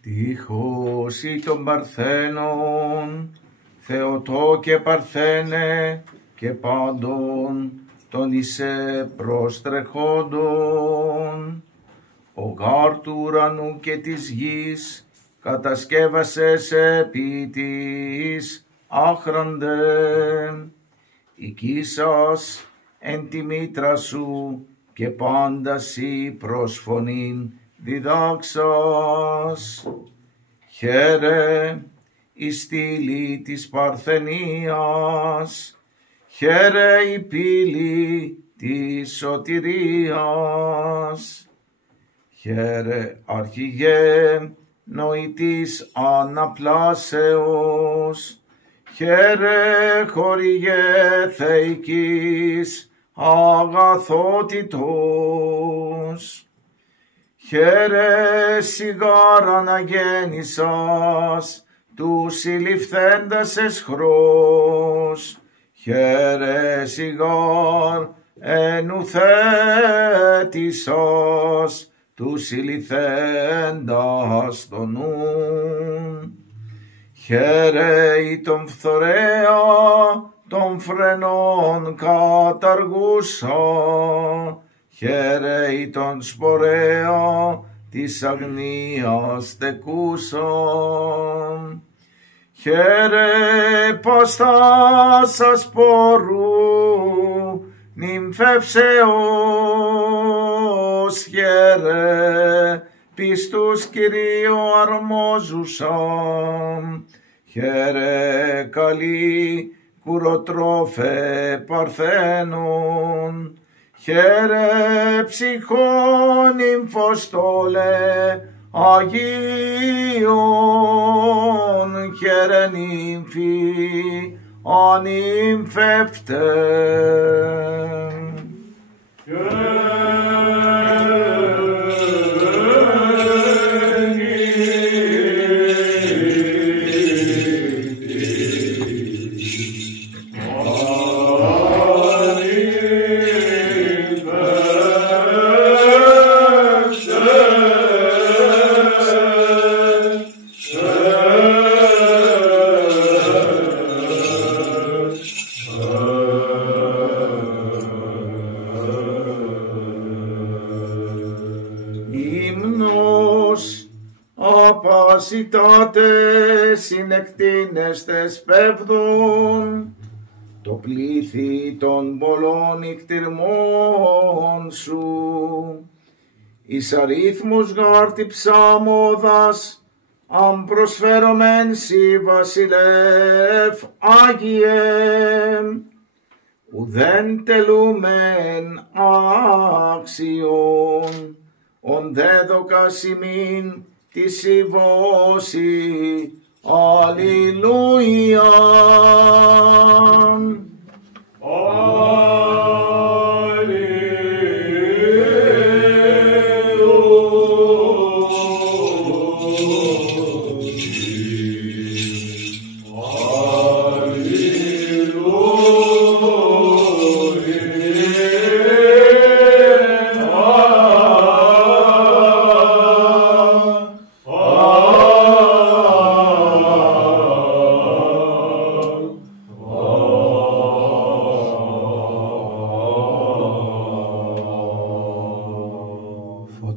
Τείχος ή των Παρθένων, Θεοτό και Παρθένε και πάντων τον εισέ προστρεχόντων. Ο γάρ του ουρανού και της γης κατασκεύασες επί της άχραντε. Οικήσας εν τη μήτρα σου και πάντα σοι προς φωνήν διδάξας. Χαίρε η στήλη της Παρθενίας, χαίρε η πύλη της σωτηρίας. Χαίρε αρχηγέ νοητής αναπλάσεως, χαίρε χορηγέ θεϊκής αγαθότητος. Χαίρε σιγάρ αναγέννησας του συλληφθέντας εσχρός, χαίρε σιγάρ ενουθέτησας του συλληφθέντας τον νουν. Χαίρε η τον φθορέα των φρενών καταργούσα, χαίρε η τον σπορέα της αγνίας τεκούσα. Χαίρε παστάς ασπορού νυμφεύσεως, χαίρε πιστούς Κυρίω αρμόζουσα, χαίρε καλή κουροτρόφε Παρθένων, χαίρε ψυχών νυμφοστόλε Αγίων, χαίρε νύμφη ανυμφεύτε. Απασιτάτε συνεκτείνεστες πέφτουν, το πλήθη των πολλών νυχτηρμών σου. Εις αρίθμους γάρτη ψάμοδας, αν προσφέρομεν σοι βασιλεύ Άγιε, ουδέν τελούμεν άξιον, ον δέδοκας ημίν της υβώση. Αλληλούια.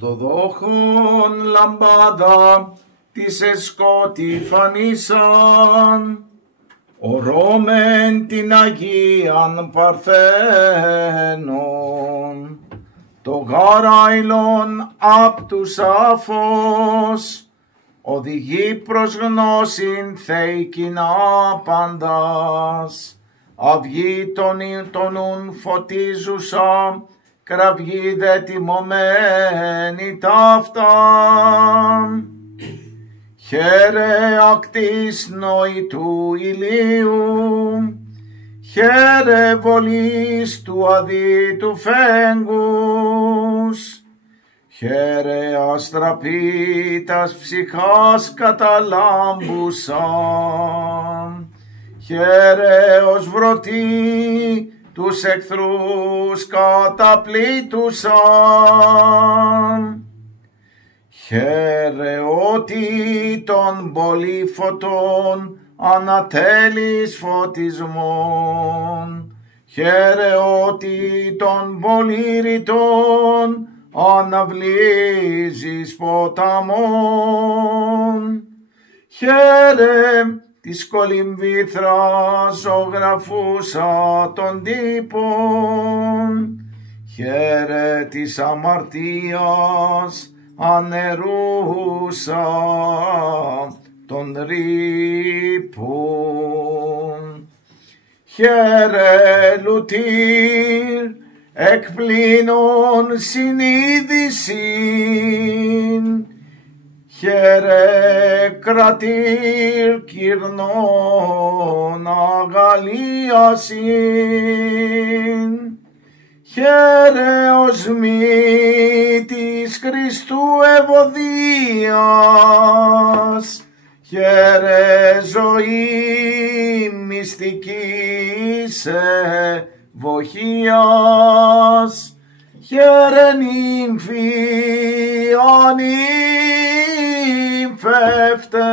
Φωτοδόχων λαμπάδα της εσκότη φανίσαν, ορώμεν την Αγίαν Παρθένων, το γάραιλον απ' τους άφος, οδηγεί προς γνώσιν θεϊκήν άπαντας, αυγή τον ουν φωτίζουσα, κραυγή δε τιμωμένη ταύτα. Χαίρε ακτής νοητού ηλίου, χαίρε βολής του αδίτου φέγγους, χαίρε αστραπήτας ψυχάς καταλάμπουσα, χαίρε ως βρωτή τους εχθρούς καταπλήττουσαν. Χαίρε ότι των πολύφωτων ανατέλεις φωτισμών. Χαίρε ότι των πολύρητων αναβλύζεις ποταμών. Χαίρε της κολυμβήθρας ζωγραφούσα των τύπων. Χαίρε της αμαρτίας ανερούσα των ρήπων. Χαίρε λουτήρ εκ πλήνων συνείδησιν. Χαίρε κρατήρ κυρνών αγαλίασιν. Χαίρε οσμή της Χριστού ευωδίας. Χαίρε ζωή μυστικής ευωχίας. Χαίρε νύμφη ανύμφευτε.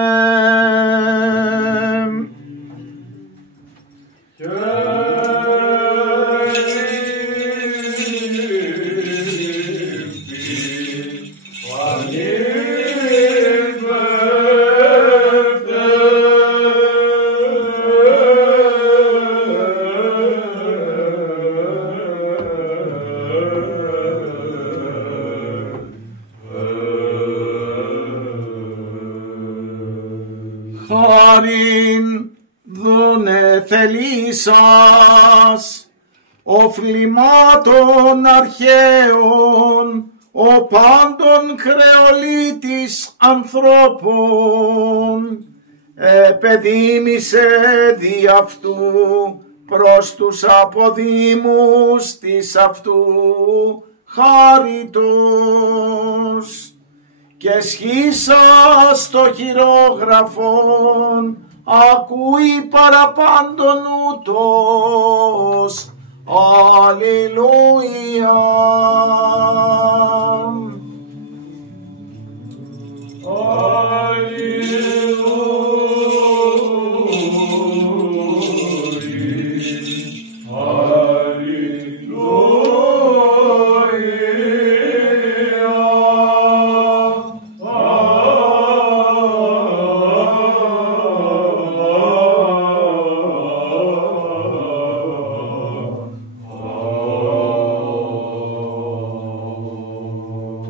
Χάριν δούνε θελήσας, οφλημάτων αρχαίων, ο πάντων χρεολίτης ανθρώπων, επεδήμησε δι' αυτού προς τους αποδήμους της αυτού χάριτος. Και σχίσας το χειρόγραφον, ακούει παραπάντων ούτως. Αλληλούια.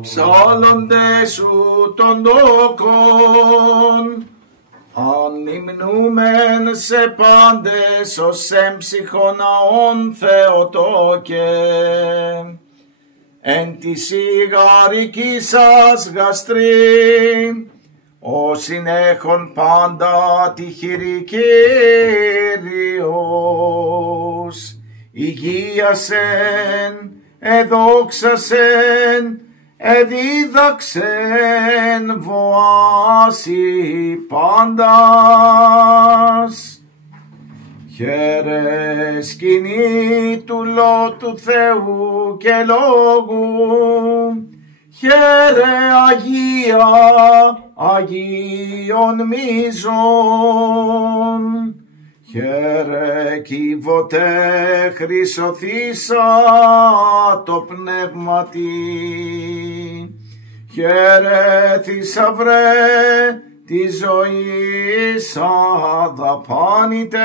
Ψάλλονται σου των τόκων, ανυμνούμεν σε πάντες ως έμψυχον αών Θεοτόκε. Εν τη σιγαρική σας γαστρή, όσην έχων πάντα τη χειρή Κύριος. Υγείασεν, εδόξασεν, εδίδαξεν βοάσει πάντας. Χαίρε σκηνή του Λότου Θεού και Λόγου, χαίρε Αγία, Αγίων μίζων. Χαίρε κύβοτε χρυσοθύσα το πνεύματι, χαίρε θησαυρέ τη ζωής αδαπάνητε.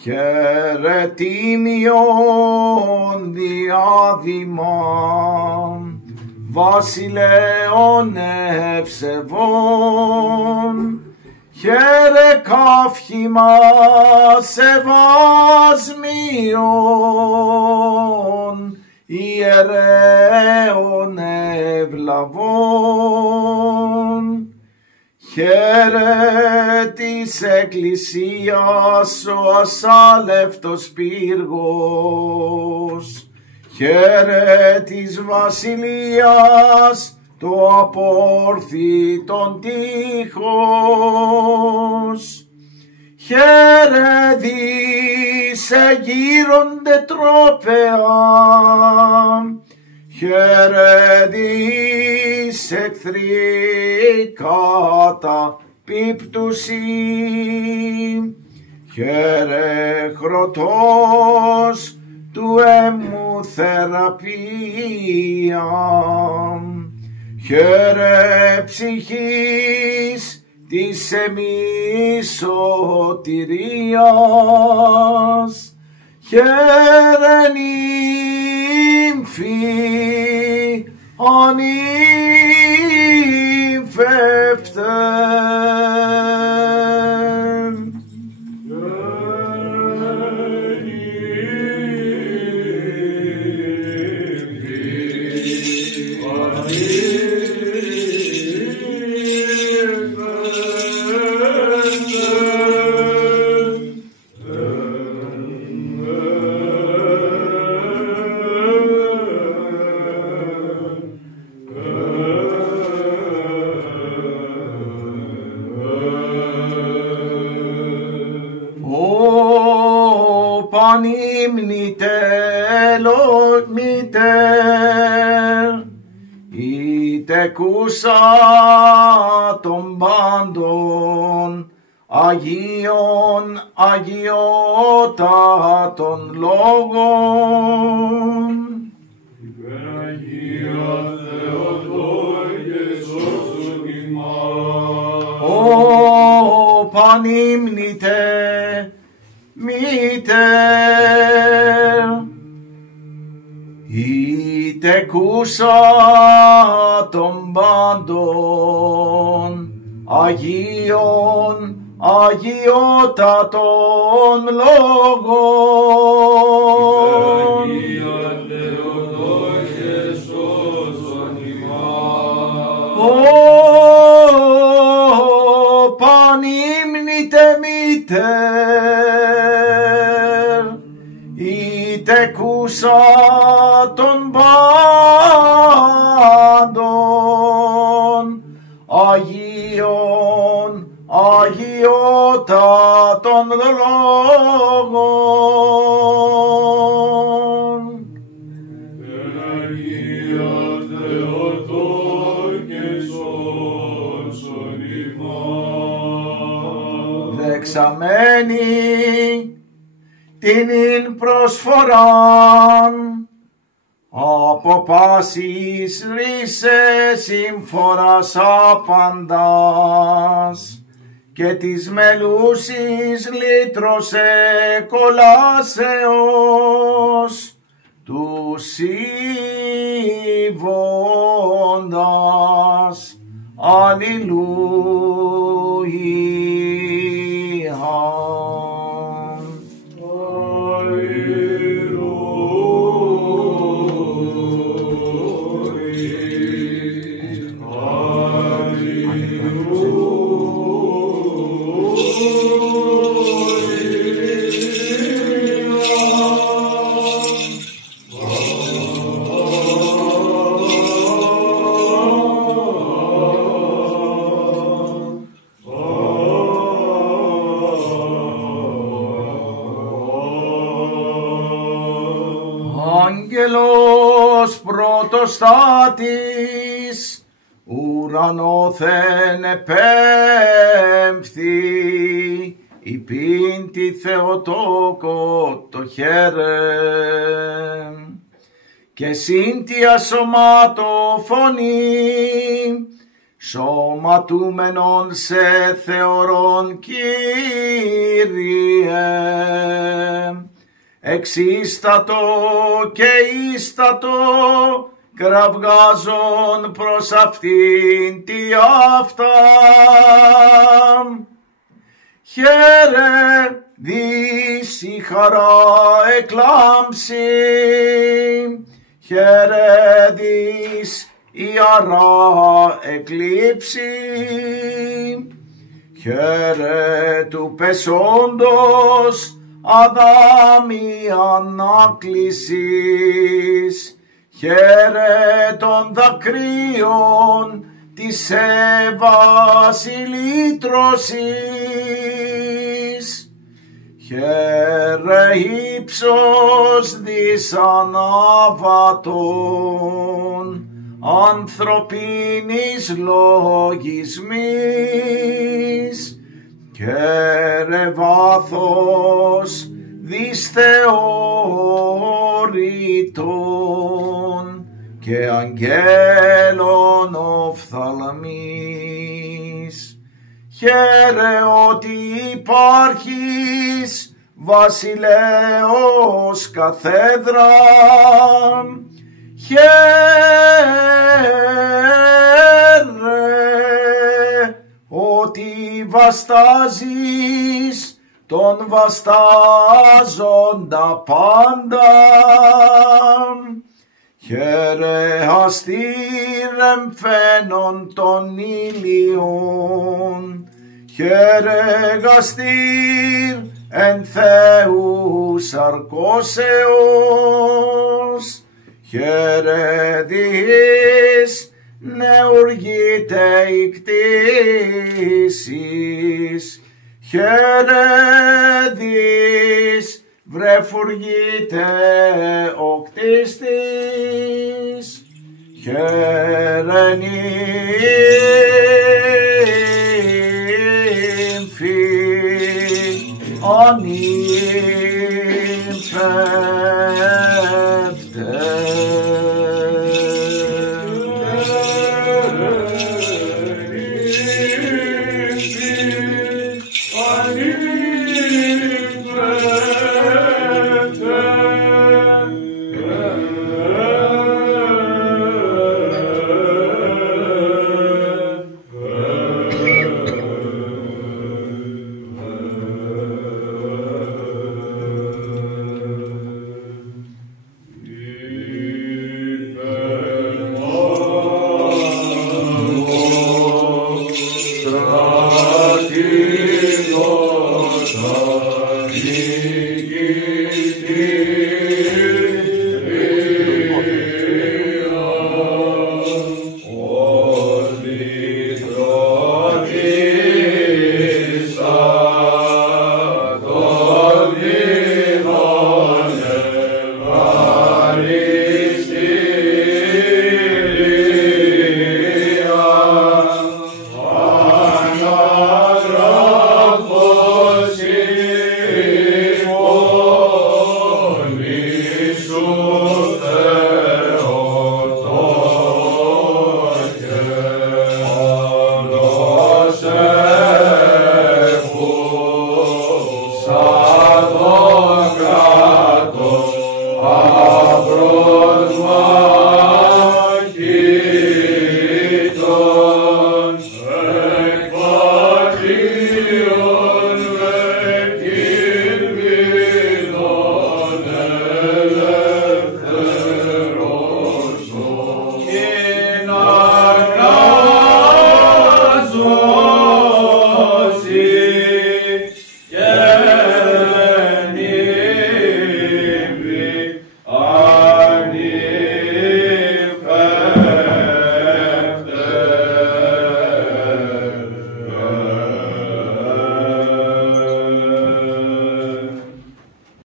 Χαίρε τίμιον διάδημα, βασιλέων ευσεβών. Χαίρε καύχημα σεβασμίων, ιερέων ευλαβών. Χαίρε της Εκκλησίας ο ασάλευτος πύργος, χαίρε της Βασιλείας το απόρθητον τείχος. Χαίρε δις εγείρονται τρόπαια, χαίρε της εχθροί καταπίπτουσι, χαίρε χρωτός του έμμου θεραπεία, χαίρε ψυχής της εμείς σωτηρίας, χαίρε νύμφη ανύμφευτεν. Πανύμνητελομητέρ, η τεκούσα των πάντων Αγίων αγιότατων λόγων. Υπεραγία Θεοτόκ και σώσον ημάς. Ο πανύμνητε μήτερ, η τεκούσα των πάντων Αγίων αγιότατων λόγων. Υπεραγία Θεοτόκ και σώσον ημάς. Ο πανύμνητε μήτερ, η τεκούσα των πάντων Αγίων αγιότατων λόγων. Υπεραγία Θεοτόκ και σώσον ημάς. Δεξαμένη την προσφοράν από πάσης ρίσες σύμφορας απαντάς και της μελούσης λύτρωσε κολάσεως του σύβοντας. Αλληλούια. Άγγελος πρωτοστάτης ουρανόθεν επέμφθη, υπήν τη Θεοτόκο το χαίρε και σύντια σωμάτω φωνή σωματούμενον σε θεωρών Κύριε, εξίστατο και ίστατο κραυγάζον προς αυτήν τη αυτά. Χαίρε δις η χαρά εκλάμψη, χαίρε δις η αρά εκλείψη, χαίρε του πεσόντος Αδάμι ανάκλησης, χαίρε των δακρύων της Εύας η λύτρωσης, χαίρε ύψος δυσανάβατον, ανθρωπίνης λογισμής, χαίρε βάθος δυσθεώρητον και αγγέλων οφθαλμής. Χαίρε ότι υπάρχεις βασιλέος καθέδρα, χαίρε ότι βαστάζεις τον βαστάζοντα πάντα, χαίρε αστήρ εμφαίνον των ήλιων, χαίρε γαστήρ εν Θεού σαρκώσεως, χαίρε διείς νεουργείτε η κτήσεις, χαίρε διείς βρεφουργείτε ο κτίστης, χαίρε νύμφη ανύμφε.